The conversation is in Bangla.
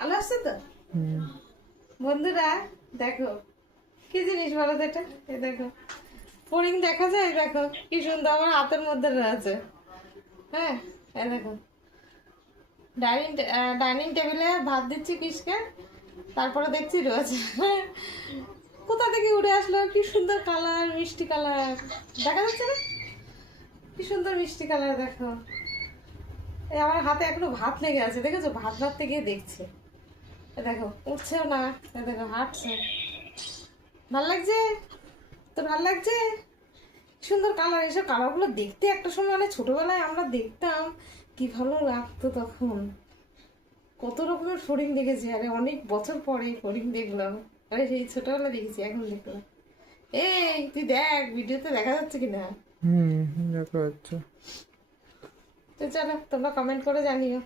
আলো আসছে তো বন্ধুরা, দেখো কি জিনিস বলো তো এটা। এই দেখো ফড়িং দেখা যায়, দেখো কি সুন্দর আমার হাতের মধ্যে রয়েছে। হ্যাঁ, এই দেখো ডাইনিং ডাইনিং টেবিলে ভাত দিচ্ছি কিসকে, তারপরে দেখছি রয়েছে। কোথা থেকে উড়ে আসলো, কি সুন্দর কালার, মিষ্টি কালার দেখা যাচ্ছে না? কি সুন্দর মিষ্টি কালার দেখো। এই আমার হাতে এখনো ভাত লেগে আছে, দেখেছো? ভাত ভাবতে গিয়ে দেখছে। এ দেখো উঠছেও না, এ দেখো হাঁটছে। ভাল লাগছে তো, ভাল লাগছে। সুন্দর কালার, এসব কালারগুলো দেখতে একটা সময় মানে ছোটবেলায় আমরা দেখতাম, কি ভালো লাগতো তখন। কত রকমের ফড়িং দেখেছি, আরে অনেক বছর পরে ফড়িং দেখলাম। আরে সেই ছোটবেলা দেখেছি, এখন দেখলাম। এই তুই দেখ ভিডিওতে দেখা যাচ্ছে কিনা। দেখা যাচ্ছে। তো চলো তোমরা কমেন্ট করে জানিও।